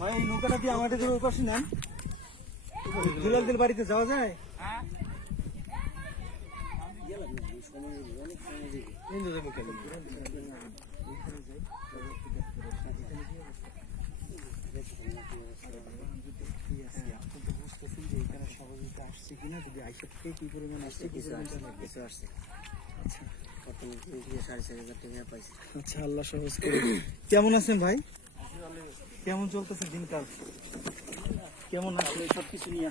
ভাই নৌকাটা দিয়ে আমাদের ওই পাশে নেন, দুলাল দিল বাড়িতে যাওয়া যায়? আসছে কিনা, যদি আইসব থেকে কি পরিমাণ আসছে, কিছু আসছে। আচ্ছা, আল্লাহ সহজ করে। কেমন আছেন ভাই? কেমন চলতেছে দিনকাল? কেমন আসলে সবকিছু নিয়ে?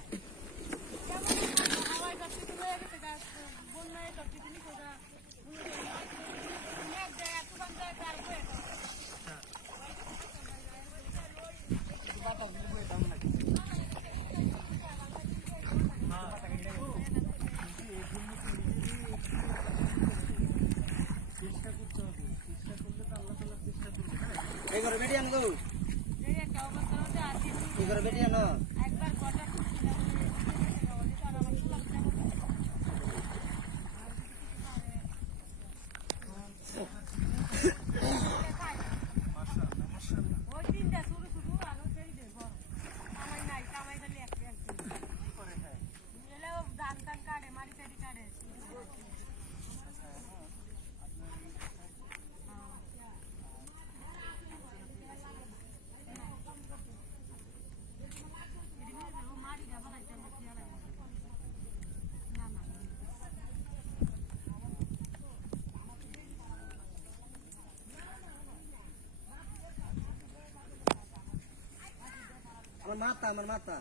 আমার মাতা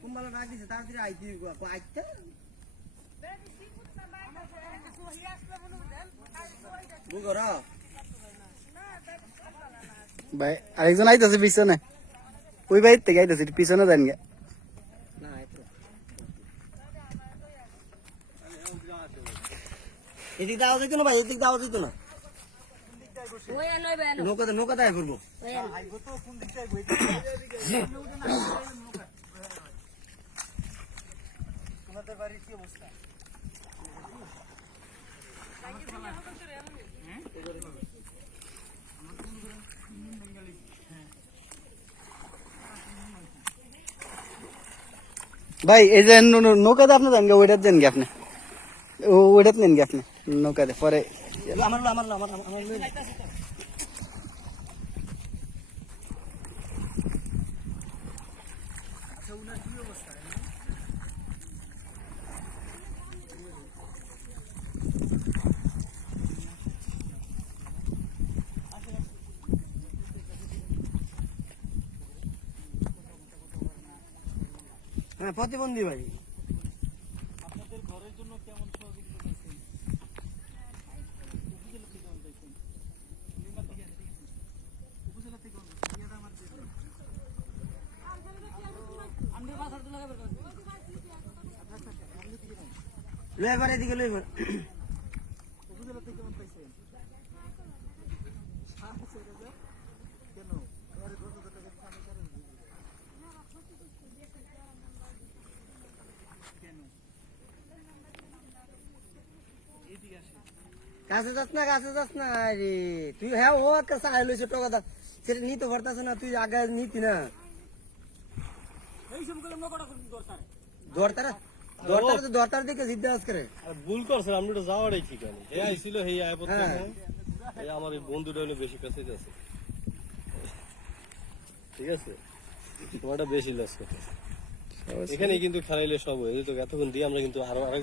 কুম্বালা ডাক দিছে, তাড়াতাড়ি আইতে আইতে ভাই আরেকজন আইতাছে পিছনে, ওই বাইর থেকে আইতাছে, পিছনে দেন গে। এদিক দাও দিত না ভাই, এদিক দাও দিত না। নৌকা দায় করবো। তোমাদের বাড়ির কি অবস্থা? ভাই এই যে নৌকাতে আপনি দেন গে, ওইটা দেন গে আপনি, ওইটা নেন গে আপনি নৌকাতে। পরে আমার হ্যাঁ প্রতিবন্ধী ভাই। আপনাদের ঘরের জন্য কেমন সহযোগিতা পাচ্ছেন? উপজেলা থেকে লইবার এদিকে লইবার উপজেলা থেকে কেমন পাইছেন? কেন কাছে যাস না রে তুই। হ্যাঁ ও কাছে আইলো ছোট কথা, সেটা নিতে পারতাছে না, তুই আগে নিতি না। দরতার দিকে জিজ্ঞাসা করে ভুল করছে, আমি তো যাওয়ারই ঠিক আছে। হে আইছিল হে আইপত আমার এই বন্ধুটা হলো বেশি কাছে আছে, ঠিক আছে। তোমারটা বেশি লস করতে এখানে কিন্তু খেলাইলে সব হয়ে যেত। এতক্ষণ দিয়ে আমরা কিন্তু আরো আরেক